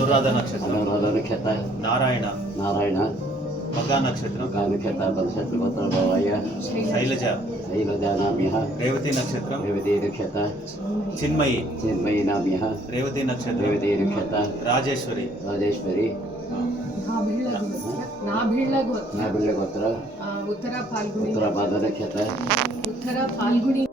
ಅನುರಾಧ ನಕ್ಷತ್ರ. ಅನುರಾಧ ನಕ್ಷತ್ರ. ನಾರಾಯಣ. ನಾರಾಯಣ. ಮಗ ನಕ್ಷತ್ರ. ಮಗ ನಕ್ಷತ್ರ ನಕ್ಷತ್ರ ಗೋತ್ರ ಭವಾಯ. ಶೈಲಜ. ಶೈಲಜ ನಾಮ್ಯಃ. ರೇವತಿ ನಕ್ಷತ್ರ. ರೇವತಿ ನಕ್ಷತ್ರ. ಚಿನ್ಮಯಿ. ಚಿನ್ಮಯಿ ನಾಮ್ಯಃ. ರೇವತಿ ನಕ್ಷತ್ರ. ರೇವತಿ ನಕ್ಷತ್ರ. ರಾಜೇಶ್ವರಿ. ರಾಜೇಶ್ವರಿ. ನಾಭಿಳ್ಳ ಗೋತ್ರ. ಉತ್ತರ ಫಾಲ್ಗುಣಿ. ಉತ್ತರ ಭಾದ ನಕ್ಷತ್ರ. ಉತ್ತರ ಫಾಲ್ಗುಣಿ.